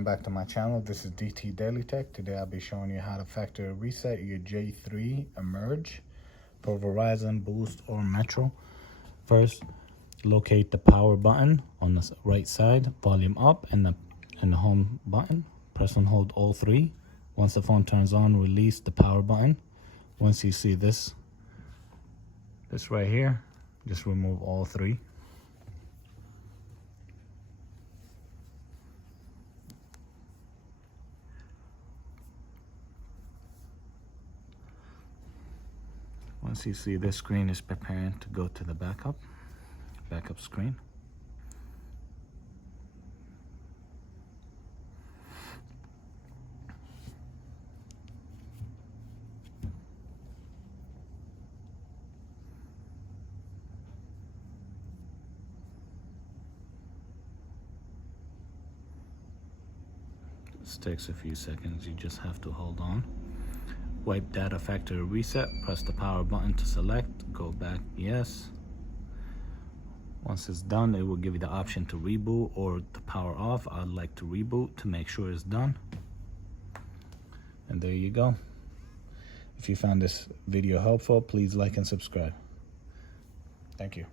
welcome back to my channel. This is DailyTech. Today I'll be showing you how to factory reset your J3 Emerge for Verizon, Boost, or Metro. First, locate the power button on the right side, volume up, and the home button. Press and hold all three. Once the phone turns on, release the power button. Once you see this right here, just remove all three. Once you see this screen is preparing to go to the backup screen. This takes a few seconds, you just have to hold on. Wipe data factory reset, press the power button to select, go back, yes. Once it's done, it will give you the option to reboot or to power off. I'd like to reboot to make sure it's done. And there you go. If you found this video helpful, please like and subscribe. Thank you.